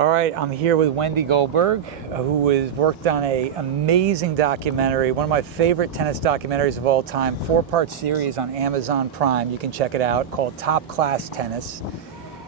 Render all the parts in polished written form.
All right, I'm here with Wendy Goldberg, who has worked on an amazing documentary, one of my favorite tennis documentaries of all time, 4-part series on Amazon Prime. You can check it out, called Top Class Tennis.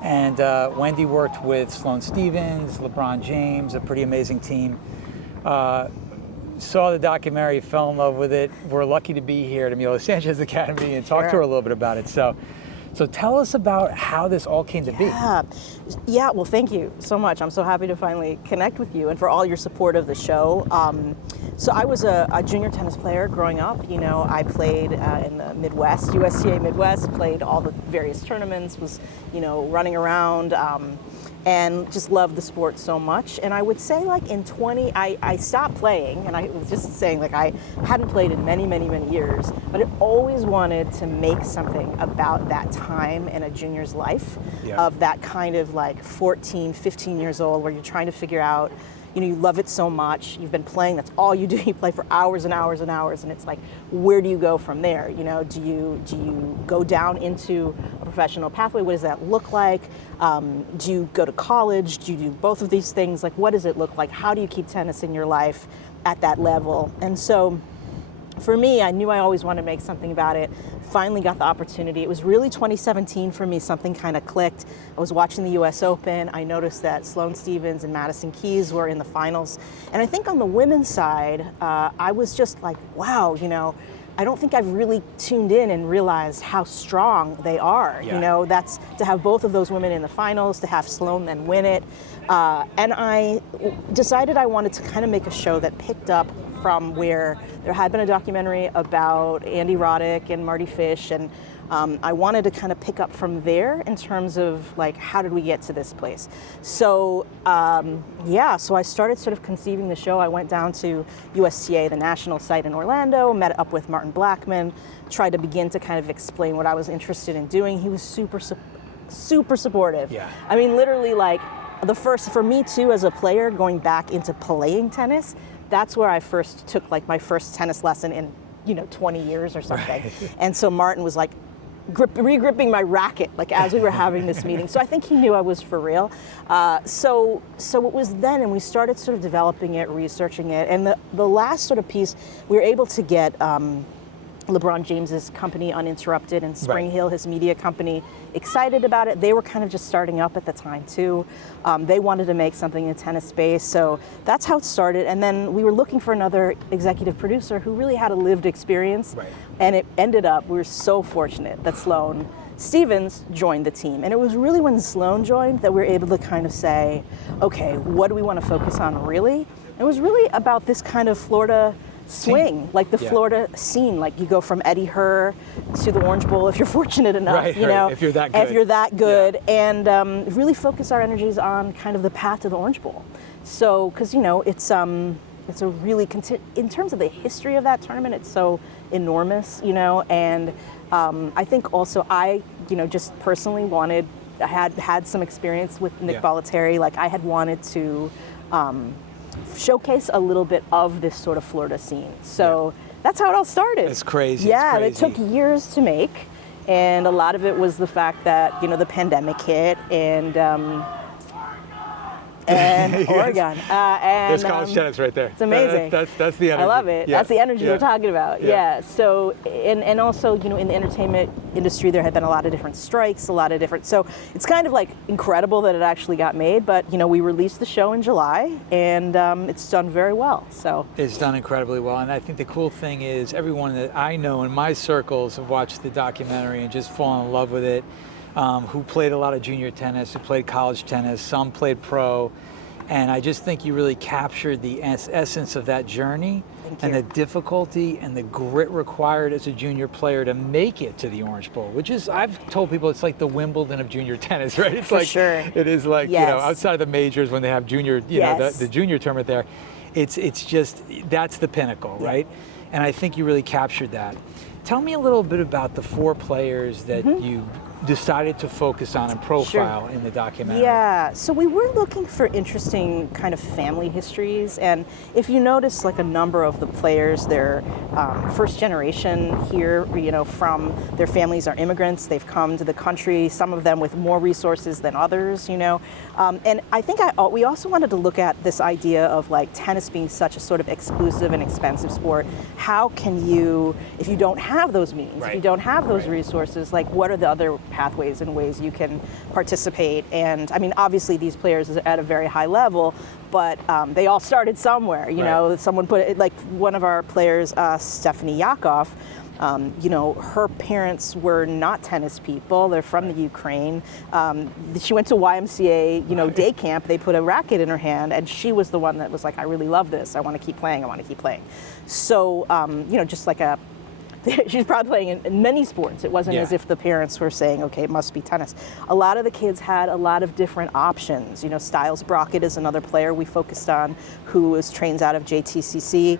And Wendy worked with Sloane Stephens, LeBron James, a pretty amazing team. Saw the documentary, fell in love with it. We're lucky to be here at Emilio Sanchez Academy and talk to her a little bit about it. So tell us about how this all came to be. Yeah, well, thank you so much. I'm so happy to finally connect with you and for all your support of the show. So I was a junior tennis player growing up. You know, I played in the Midwest, USTA Midwest, played all the various tournaments, was, you know, running around, and just loved the sport so much. And I would say, like, in 20, I stopped playing, and I was just saying, like, I hadn't played in many, many, many years, but I always wanted to make something about that time in a junior's life, of that kind of, like, 14, 15 years old, where you're trying to figure out, you know, you love it so much, you've been playing, that's all you do, you play for hours and hours and hours, and it's like, where do you go from there? You know, do you go down into a professional pathway? What does that look like? Do you go to college? Do you do both of these things? Like, what does it look like? How do you keep tennis in your life at that level? And so, for me, I knew I always wanted to make something about it. Finally got the opportunity. It was really 2017 for me, something kind of clicked. I was watching the US Open. I noticed that Sloane Stephens and Madison Keys were in the finals. And I think on the women's side, I was just like, wow, you know, I don't think I've really tuned in and realized how strong they are. You know, that's to have both of those women in the finals, to have Sloane then win it. And I decided I wanted to kind of make a show that picked up from where there had been a documentary about Andy Roddick and Marty Fish, and I wanted to kind of pick up from there in terms of, like, how did we get to this place? So so I started sort of conceiving the show. I went down to USTA, the national site in Orlando, met up with Martin Blackman, tried to begin to kind of explain what I was interested in doing. He was super supportive. Yeah. I mean, literally, like, for me too, as a player, going back into playing tennis, that's where I first took, like, my first tennis lesson in, you know, 20 years or something. Right. And so Martin was like re-gripping my racket, like, as we were having this meeting. So I think he knew I was for real. So it was then, and we started sort of developing it, researching it. And the last sort of piece, we were able to get LeBron James's company Uninterrupted and SpringHill, his media company, excited about it. They were kind of just starting up at the time too. They wanted to make something in the tennis space, so that's how it started. And then we were looking for another executive producer who really had a lived experience. Right. And it ended up, we were so fortunate that Sloane Stephens joined the team. And it was really when Sloane joined that we were able to kind of say, okay, what do we want to focus on really? It was really about this kind of Florida swing, like the Florida scene. Like, you go from Eddie Herr to the Orange Bowl if you're fortunate enough, you know, if you're that good, and really focus our energies on kind of the path to the Orange Bowl. So, because, you know, it's a really in terms of the history of that tournament, it's so enormous, you know, and I think also you know, just personally I had some experience with Nick Bollettieri. Like, I had wanted to showcase a little bit of this sort of Florida scene. So that's how it all started. It's crazy. Yeah, it's crazy. It took years to make, and a lot of it was the fact that, you know, the pandemic hit, and Oregon. There's college tennis right there. It's amazing. That's the energy. I love it. Yeah. That's the energy we're talking about. Yeah. So, and also, you know, in the entertainment industry, there had been a lot of different strikes, so it's kind of like incredible that it actually got made. But, you know, we released the show in July, and it's done very well. So it's done incredibly well. And I think the cool thing is, everyone that I know in my circles have watched the documentary and just fallen in love with it. Who played a lot of junior tennis, who played college tennis, some played pro. And I just think you really captured the essence of that journey and the difficulty and the grit required as a junior player to make it to the Orange Bowl, which is, I've told people, it's like the Wimbledon of junior tennis, right? It's like, it is like, you know, outside of the majors when they have junior, you know, the junior tournament there, it's just, that's the pinnacle, right? And I think you really captured that. Tell me a little bit about the 4 players that you decided to focus on and profile in the documentary? Yeah, so we were looking for interesting kind of family histories, and if you notice, like a number of the players, they're first generation here, you know, from their families are immigrants. They've come to the country, some of them with more resources than others, you know. And I think we also wanted to look at this idea of like tennis being such a sort of exclusive and expensive sport. How can you, if you don't have those means, if you don't have those resources, like what are the other pathways and ways you can participate? And I mean, obviously these players are at a very high level, but they all started somewhere, you know. Someone put it, like one of our players, Stephanie Yakov, you know, her parents were not tennis people. They're from the Ukraine. She went to YMCA, you know, day camp. They put a racket in her hand, and she was the one that was like, I really love this. I want to keep playing. I want to keep playing. So, you know, just like she's probably playing in many sports. It wasn't as if the parents were saying, okay, it must be tennis. A lot of the kids had a lot of different options. You know, Styles Brockett is another player we focused on who trains out of JTCC.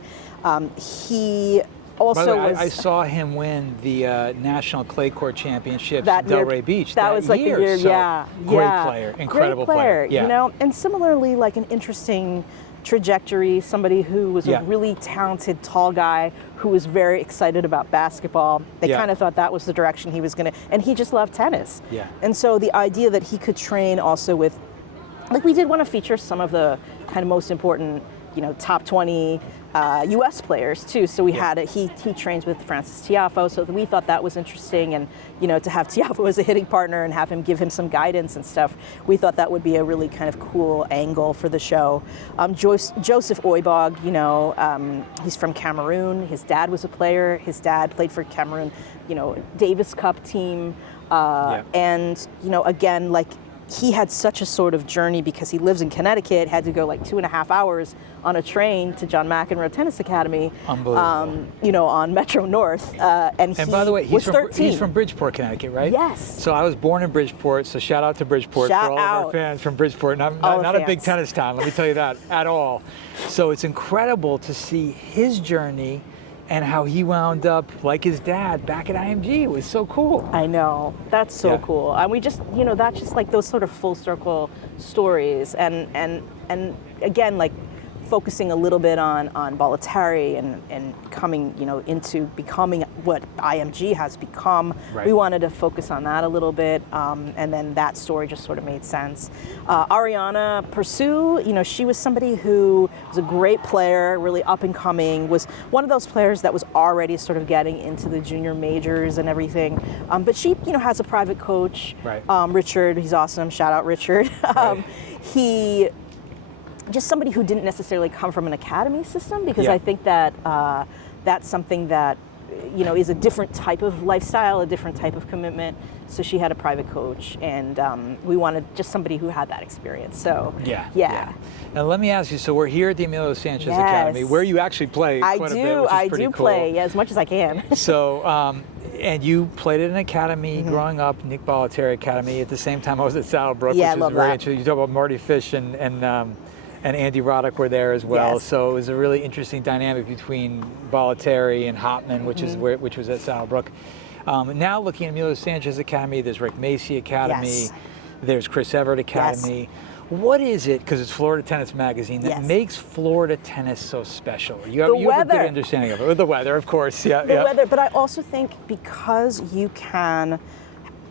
He also was. I saw him win the National Clay Court Championships at in Delray Beach. That was like year. the year, so great player, incredible player. You know, and similarly, like an interesting trajectory, somebody who was a really talented tall guy who was very excited about basketball. They kind of thought that was the direction he was going to, and he just loved tennis. And so the idea that he could train also with, like we did want to feature some of the kind of most important, you know, top 20 U.S. players too. So we had he trains with Francis Tiafoe, so we thought that was interesting, and you know, to have Tiafoe as a hitting partner and have him give him some guidance and stuff, we thought that would be a really kind of cool angle for the show. Joseph Oibog, you know, he's from Cameroon. His dad was a player. His dad played for Cameroon, you know, Davis Cup team, and you know, again, like, he had such a sort of journey because he lives in Connecticut, had to go like 2.5 hours on a train to John McEnroe Tennis Academy, you know, on Metro North. And by the way, he's from Bridgeport, Connecticut, right? Yes. So I was born in Bridgeport, so shout out to Bridgeport for all of our fans from Bridgeport. Not a big tennis town, let me tell you that, at all. So it's incredible to see his journey and how he wound up, like his dad, back at IMG. It was so cool. I know. That's so cool. And we just, you know, that's just like those sort of full circle stories. And again, like focusing a little bit on Bollettieri and coming, you know, into becoming what IMG has become. We wanted to focus on that a little bit, and then that story just sort of made sense. Ariana Pursue, you know, she was somebody who was a great player, really up and coming, was one of those players that was already sort of getting into the junior majors and everything. But she, you know, has a private coach, Richard. He's awesome. Shout out Richard. He just somebody who didn't necessarily come from an academy system, because I think that that's something that, you know, is a different type of lifestyle, a different type of commitment. So she had a private coach, and we wanted just somebody who had that experience. So Now let me ask you. So we're here at the Emilio Sanchez Academy, where you actually play quite a bit, which is pretty cool. Play as much as I can. So. And you played at an academy growing up, Nick Bollettieri Academy. At the same time, I was at Saddlebrook, which is very interesting. You talk about Marty Fish and Andy Roddick were there as well. So it was a really interesting dynamic between Bollettieri and Hopman, which was at Saddlebrook. Now looking at Emilio Sanchez Academy, there's Rick Macy Academy, there's Chris Everett Academy. What is it, because it's Florida Tennis Magazine, that makes Florida tennis so special? You have a good understanding of it. With the weather, of course. The weather, but I also think because you can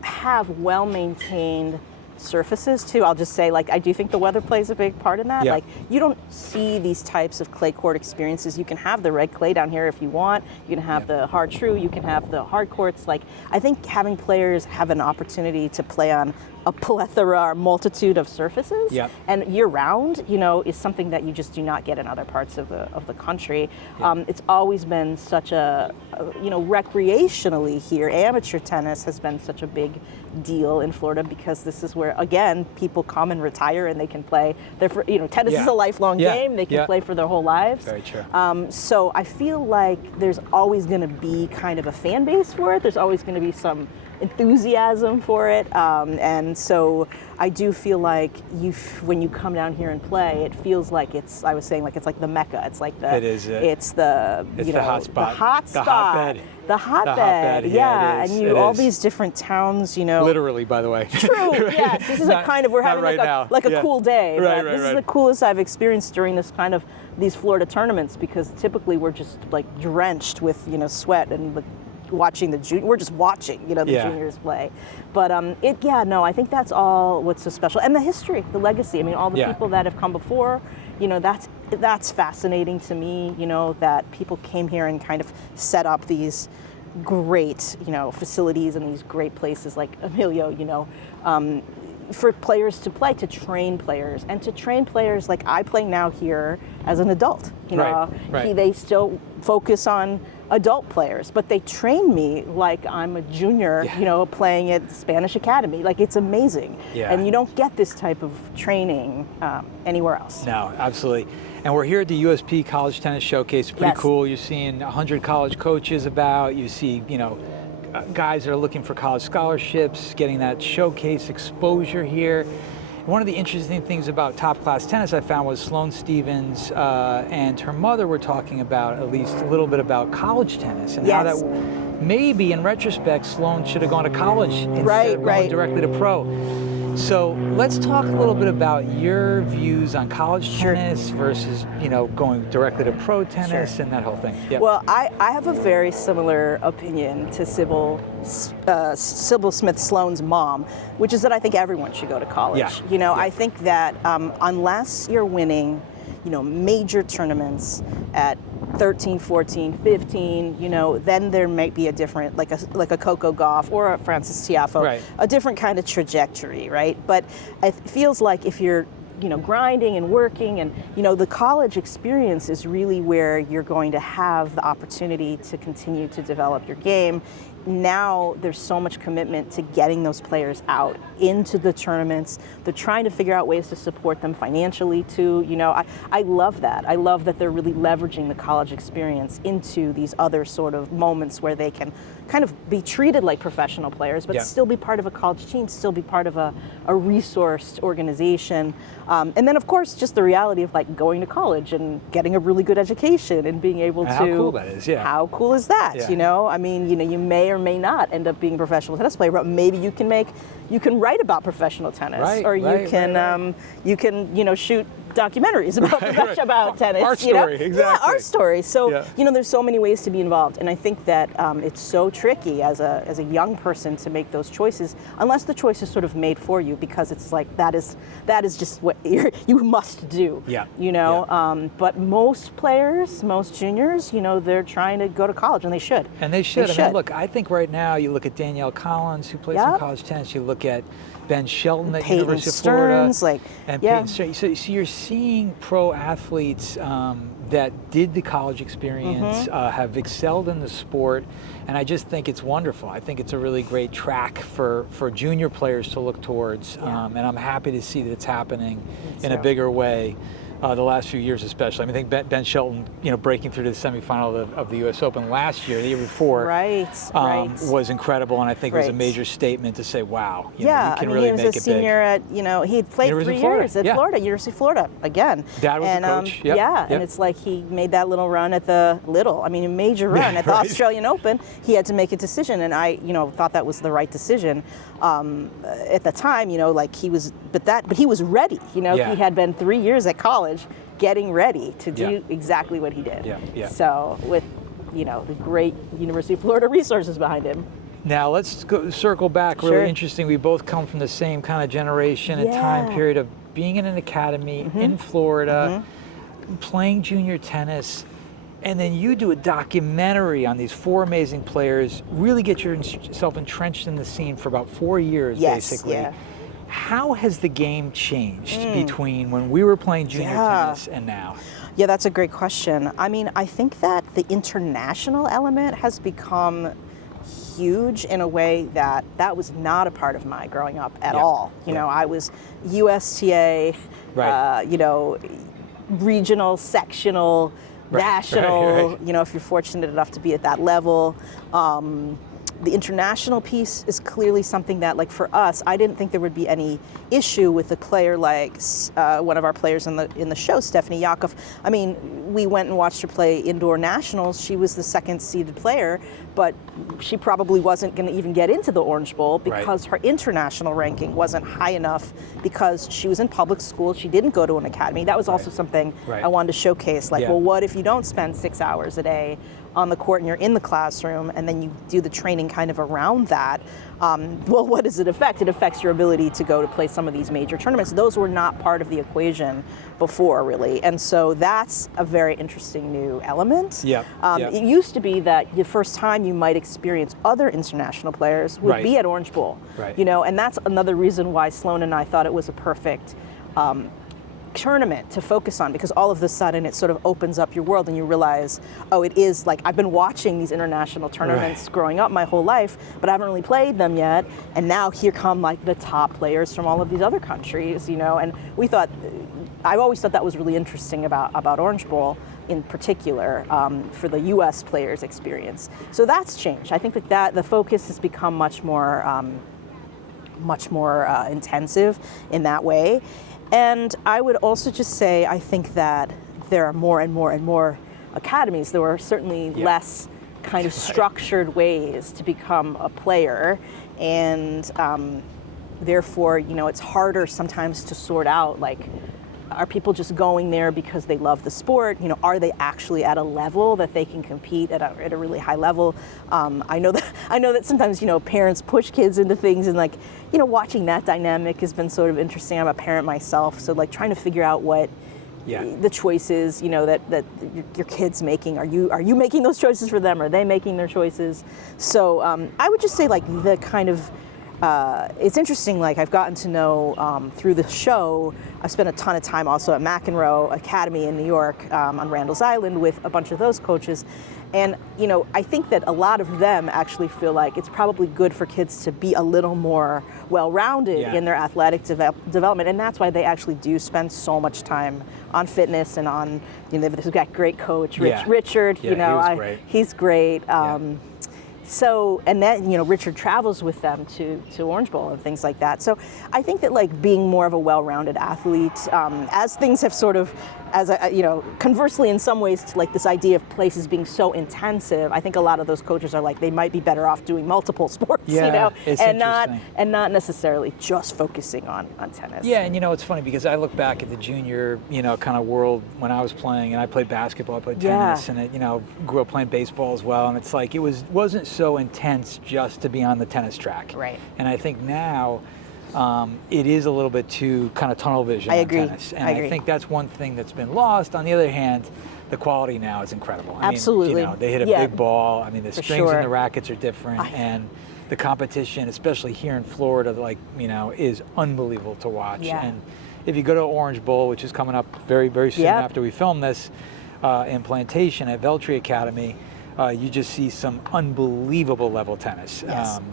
have well-maintained surfaces too, I'll just say, like, I do think the weather plays a big part in that. Like, you don't see these types of clay court experiences. You can have the red clay down here if you want. You can have the hard true. You can have the hard courts. Like, I think having players have an opportunity to play on a plethora or multitude of surfaces and year round, you know, is something that you just do not get in other parts of the country. It's always been such a, you know, recreationally here, amateur tennis has been such a big deal in Florida, because this is where, again, people come and retire and they can play. You know, tennis is a lifelong game. They can play for their whole lives. Very true. So I feel like there's always going to be kind of a fan base for it. There's always going to be some enthusiasm for it, and so I do feel like when you come down here and play, it feels like it's like the Mecca. It's like the it's the hot spot, the hotbed, yeah, and all these different towns, literally, by the way. True, yes. This is we're having a cool day. Right, this is the coolest I've experienced during these Florida tournaments, because typically we're just like drenched with sweat and watching we're just watching the juniors play. But I think that's all what's so special, and the history, the legacy. I mean, all the people that have come before, that's fascinating to me. That people came here and kind of set up these great facilities and these great places like Emilio, for players to play, to train players, and to train players like I play now here as an adult. Right. They still focus on adult players, but they train me like I'm a junior, playing at the Spanish Academy. Like, it's amazing. And you don't get this type of training anywhere else. No, absolutely. And we're here at the USP College Tennis Showcase. Pretty cool. You're seeing 100 college coaches about. You see, guys that are looking for college scholarships, getting that showcase exposure here. One of the interesting things about top class tennis I found was Sloane Stevens and her mother were talking about at least a little bit about college tennis and how that maybe in retrospect Sloane should have gone to college instead of going directly to pro. So let's talk a little bit about your views on college tennis versus, going directly to pro tennis and that whole thing. Yep. Well, I have a very similar opinion to Sybil Smith Sloane's mom, which is that I think everyone should go to college. I think that unless you're winning, major tournaments at 13, 14, 15, then there might be a different, like a Coco Gauff or a Francis Tiafoe, a different kind of trajectory, right? But it feels like if you're, grinding and working and, the college experience is really where you're going to have the opportunity to continue to develop your game. Now there's so much commitment to getting those players out into the tournaments. They're trying to figure out ways to support them financially too. I love that. I love that they're really leveraging the college experience into these other sort of moments where they can kind of be treated like professional players, but still be part of a college team, still be part of a resourced organization. And then of course, just the reality of like going to college and getting a really good education and being able to. How cool that is, How cool is that? I mean, you may or may not end up being a professional tennis player, but maybe you can write about professional tennis, or you can shoot documentaries about tennis. Art story, exactly. Yeah, art story. So there's so many ways to be involved, and I think that it's so tricky as a young person to make those choices, unless the choice is sort of made for you, because it's like that is just what you must do. But most players, most juniors, they're trying to go to college, and they should. And they should. I mean, look, I think right now you look at Danielle Collins, who plays some college tennis. You look at Ben Shelton at University of Florida, Peyton Stearns. So you're seeing pro athletes that did the college experience, have excelled in the sport, and I just think it's wonderful. I think it's a really great track for junior players to look towards, and I'm happy to see that it's happening in a bigger way. The last few years especially. I mean, I think Ben Shelton, breaking through to the semifinal of the U.S. Open last year, the year before, was incredible, and I think it was a major statement to say, wow, you can really make it big. He was a senior at, he played 3 years at Florida, University of Florida, again. Dad was a coach. And it's like he made that little run at a major run at the Australian Open. He had to make a decision, and I, thought that was the right decision. At the time, but he was ready. He had been 3 years at college getting ready to do exactly what he did. So with, the great University of Florida resources behind him. Now let's circle back. Really interesting. We both come from the same kind of generation and time period of being in an academy in Florida, playing junior tennis. And then you do a documentary on these 4 amazing players, really get yourself entrenched in the scene for about 4 years, basically. How has the game changed between when we were playing junior tennis and now? Yeah, that's a great question. I mean, I think that the international element has become huge in a way that was not a part of my growing up at all. I was USTA, regional, sectional, national, if you're fortunate enough to be at that level. The international piece is clearly something that, like for us, I didn't think there would be any issue with a player like one of our players in the show, Stephanie Yakov. I mean, we went and watched her play indoor nationals. She was the second seeded player, but she probably wasn't going to even get into the Orange Bowl because her international ranking wasn't high enough, because she was in public school. She didn't go to an academy. That was also something I wanted to showcase. Like, well, what if you don't spend 6 hours a day on the court and you're in the classroom, and then you do the training kind of around that? Well, what does it affect? It affects your ability to go to play some of these major tournaments. Those were not part of the equation before, really. And so that's a very interesting new element. It used to be that the first time you might experience other international players would be at Orange Bowl. You know, and that's another reason why Sloane and I thought it was a perfect tournament to focus on, because all of a sudden it sort of opens up your world and you realize, oh, it is like, I've been watching these international tournaments growing up my whole life, but I haven't really played them yet, and now here come like the top players from all of these other countries, you know. And we thought, I've always thought that was really interesting about Orange Bowl in particular, for the US players' experience. So that's changed. I think that the focus has become much more intensive in that way. And I would also just say, I think that there are more and more and more academies. There are certainly less kind of structured ways to become a player. And therefore, you know, it's harder sometimes to sort out, like, are people just going there because they love the sport? You know, are they actually at a level that they can compete at a really high level? I know that sometimes, you know, parents push kids into things, and like, you know, watching that dynamic has been sort of interesting. I'm a parent myself, so like trying to figure out what the choices, you know, that your kid's making. Are you making those choices for them? Are they making their choices? So I would just say, like, the kind of it's interesting, like, I've gotten to know through the show. I've spent a ton of time also at McEnroe Academy in New York, on Randall's Island, with a bunch of those coaches. And, you know, I think that a lot of them actually feel like it's probably good for kids to be a little more well-rounded in their athletic development. And that's why they actually do spend so much time on fitness and on, you know, they've got great coach, Richard, you know, he's great. So, and then, you know, Richard travels with them to Orange Bowl and things like that. So I think that, like, being more of a well-rounded athlete, as things have sort of, you know, conversely in some ways to, like, this idea of places being so intensive, I think a lot of those coaches are like, they might be better off doing multiple sports, you know, and not necessarily just focusing on tennis. Yeah, and you know, it's funny because I look back at the junior, you know, kind of world when I was playing, and I played basketball, I played tennis, and you know, grew up playing baseball as well, and it's like, wasn't so intense just to be on the tennis track. Right. And I think now, it is a little bit too kind of tunnel vision on tennis. And I think that's one thing that's been lost. On the other hand, the quality now is incredible. Absolutely. I mean, you know, they hit a big ball. I mean, the strings and the rackets are different. And the competition, especially here in Florida, like, you know, is unbelievable to watch. And if you go to Orange Bowl, which is coming up very, very soon after we film this, in Plantation at Veltri Academy, you just see some unbelievable level tennis.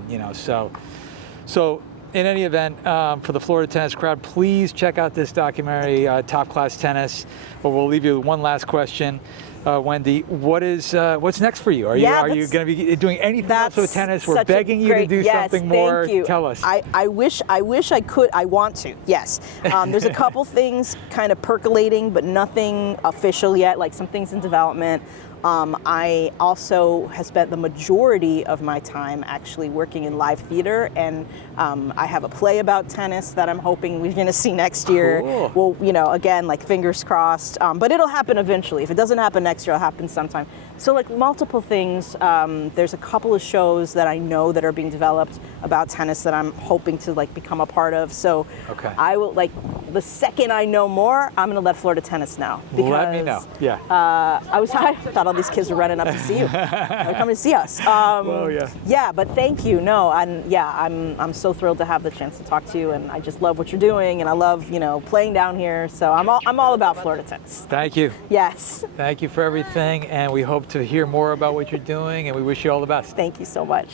You know, so in any event, for the Florida tennis crowd, please check out this documentary, Top Class Tennis. But we'll leave you with one last question. Wendy, what's next for you? Are you going to be doing anything else with tennis? We're begging you to do something more. Thank you. Tell us. I wish I could. I want to. Yes. There's a couple things kind of percolating, but nothing official yet. Like, some things in development. I also have spent the majority of my time actually working in live theater, and I have a play about tennis that I'm hoping we're going to see next year. Cool. Well, you know, again, like, fingers crossed, but it'll happen eventually. If it doesn't happen next year, it'll happen sometime. So, like, multiple things. There's a couple of shows that I know that are being developed about tennis that I'm hoping to, like, become a part of. So I will, like, the second I know more, I'm going to let Florida Tennis know. Because, let me know. Yeah. I thought all these kids were running up to see you. They're coming to see us. Yeah, but thank you. No, and yeah, I'm so thrilled to have the chance to talk to you, and I just love what you're doing, and I love, you know, playing down here. So I'm all about Florida tennis. Thank you. Yes. Thank you for everything, and we hope to hear more about what you're doing, and we wish you all the best. Thank you so much.